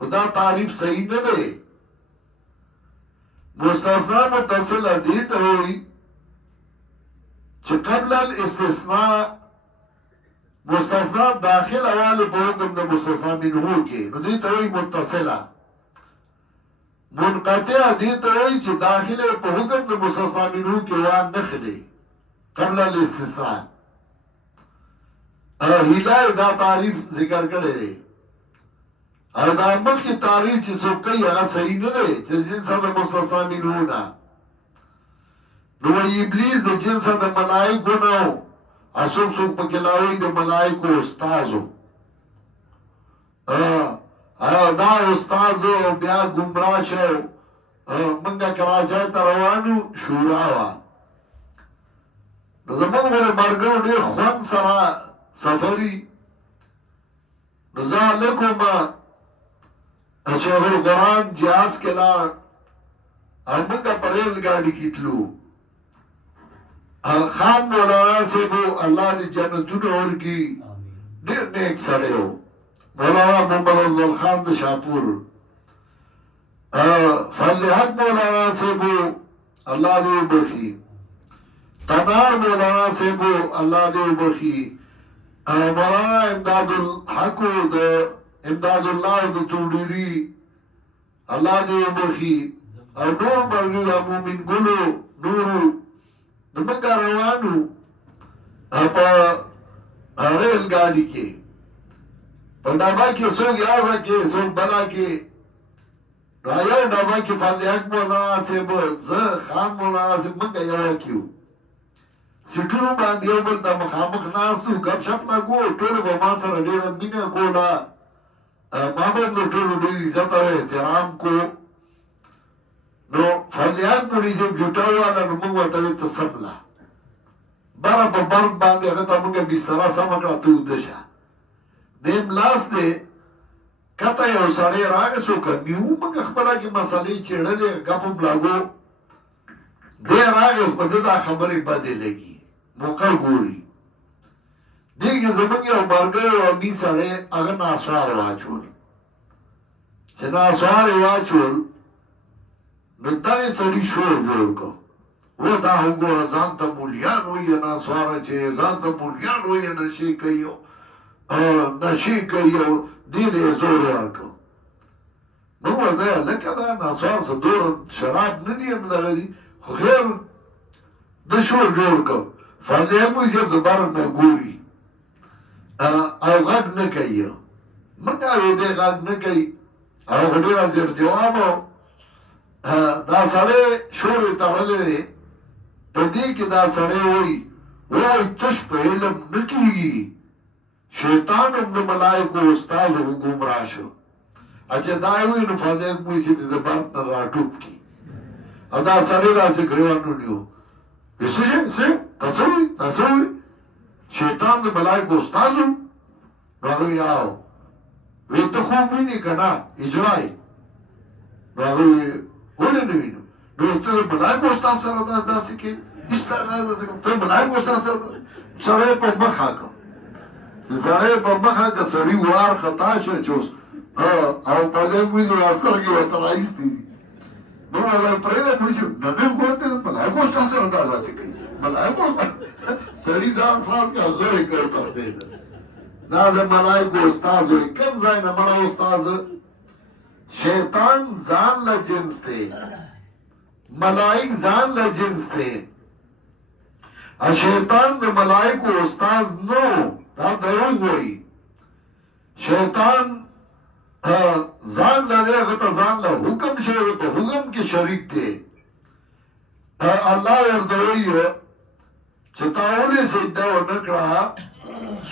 خدا تعریف صحیح نه دی. مستثنا متصل دی ته وایي چې قبل الاستثناء مستثنا داخل اواله په حکم د مستثنا منه کې، نو دې ته وایي متصله. منقطع دې ته وایي چې داخله په حکم د مستثنا منه کې وان نخلي قبل الاستثناء. هیله دا تعریف ذکر کړی دی او دا مخکې تعریف چې څوک کوي هغه صحیح نه دی چې جنسه د مستثنا منه نه. نو ابلیس د جنسه د ملائکو نه و، څوک څوک پکې لاوي د ملائکو استازو، دا استازو بیا ګمراه شو. منګه کراچۍ ته روانو شورا وه، نو زمونږ د ملګرو ډېر خوند سره سفري. نو زه هلک وم، شیخ القرآن جهاز کې لاړ او منګه په ریل ګاډي کې تلو. خان مولانا صاحب الله دې جنتونه ورکړي، ډېر نیک سړی و. مولانا محمد افضل خان د شاپور، فضل حق مولانا صاحب الله دې وبخي، تنار مولانا صاحب الله دې وبخي، مولانا امداد الحق د امداد الله د توډيري الله دې وبخي، او نور موجود مومن ګلو نورو د منګه روانو په ریل ګاډي کې. په ډبه کې څوک یاده کې څوک بلا کې، نو یو ډبه کې فضل حق مولانا صاحب زه خان مولانا صاحب منګه یو کېو، سیټونو باندې یو بل ته مخامخ ناستو، ګپ شپ لګو، ټولو به ما سره ډېره مینه کوله، ما به نو ټولو ډېر عزت او احترام کو. نو فضلیان پولیس جوټه والا، نو موږ ورته وایو ته سمله بره په برد باندې هغه ته موږ بستره سمه کړه، ته اوده شه. دیم لاس دی کته یو سړی راغی، څوک میو موږ خپله کې مسلې چېړلې، ګپ هم لاګو. دی راغی، په ده دا خبرې بدې لګي، موقع ګوري. دې کې زموږ یو ملګری و امین سړی، هغه ناسوار واچول. چې ناسوار یې واچول نو دغه سړي شور جوړ کړ، و دا وګوره ځان ته مولیان وایي ناسواره، چې ځان ته مولیان وایي نشې کوي نشې کوي، او دې له یې زور ورکړ. موږ ورته هلکه دا ناسوار څه دومره شراب نه دي همدغه دي، خو خیر ده شور جوړ کړ. فضل حق موږ صاحب د بر نه ګوري او غږ نه کوي، موږ وایو دی غږ نه کوي، او ډېره ژر جواب دا سړی شور یې تړلی دی. په دې کې دا سړی وایي تش په علم نه کېږي، شیطان هم د ملایکو استاد و ګمراه شو. اچھا دا یې وایي نو فضل حق موږ صاحب د برد نه راټوپ کړي، او دا سړی داسې ګریوان ونیو، وایي څه شی تا څه وایي تا څه وایي، شیطان د ملایکو استاد و؟ نو هغه وایي او وایي ته خوب وینې که نه اجرا یې؟ نو هغه وایي ولې نه وینم؟ نو ته د ملایکو استاد سره داسې کې ته ملایکو استاد سره سړی په مخه که سړی په مخه که سړي وار خطا شه چې اوس او پلې وینو سترګې ورته رایستې دي. نو هغه پرېږده موږ چې نه مې ګورته ملایکو استاد سره داسې کوي، ملایکو سړي ځان خلاص کړه، زور یې کړ تښتېده. دا د ملایکو استاد وایي. کوم ځای نه مړه استاد؟ شیطان ځان له جنس دی، ملائک ځان له جنس دی. شیطان د ملائکو استاد نو، دا دروغ وایي. شیطان ځان له دی، هغه ته ځان له حکم شوی، هغه په حکم کې شریک دی. الله ورته وایي چې تا ولې سجده ونه کړه؟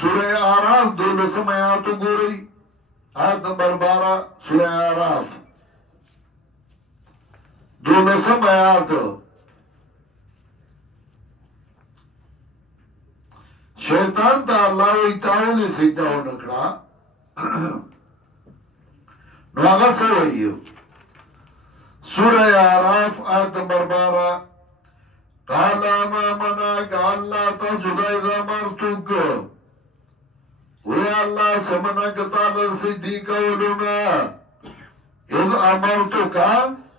سوره اعراف 12 آیات وګورئ، آیت نمبر 12 سوره اعراف 12 آیات. شیطان ته الله وایي تا ولې سجده ونه کړه؟ نو هغه څه وایي؟ سوره اعراف آیت نمبر 12 قال ما منعك الا تسجد اذا امرتك، وی الله سمنا کتال سجدی کولونا اذ امرتک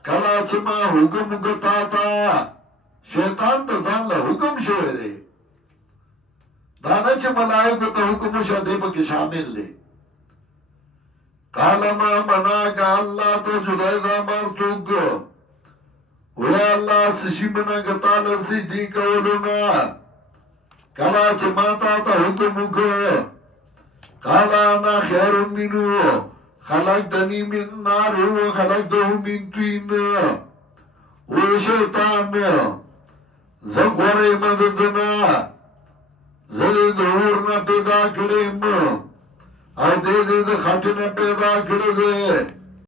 کله چې ما حکم وکړ تا شیطان ته ځان له حکم شوی دی دا نه چې ملائکو ته حکم شوی دی پکې شامل دی قال ما منعك الله تسجد اذا امرتک وی الله سشي منعك تعالی سجدي کولونه کله چې ما تا ته حکم وکړ قال انا خير منه خلقتني من نار وخلقته من طين و شیطان زغوری مددنا زده دورنا پیدا کریم او دیده ده خطنا پیدا کرده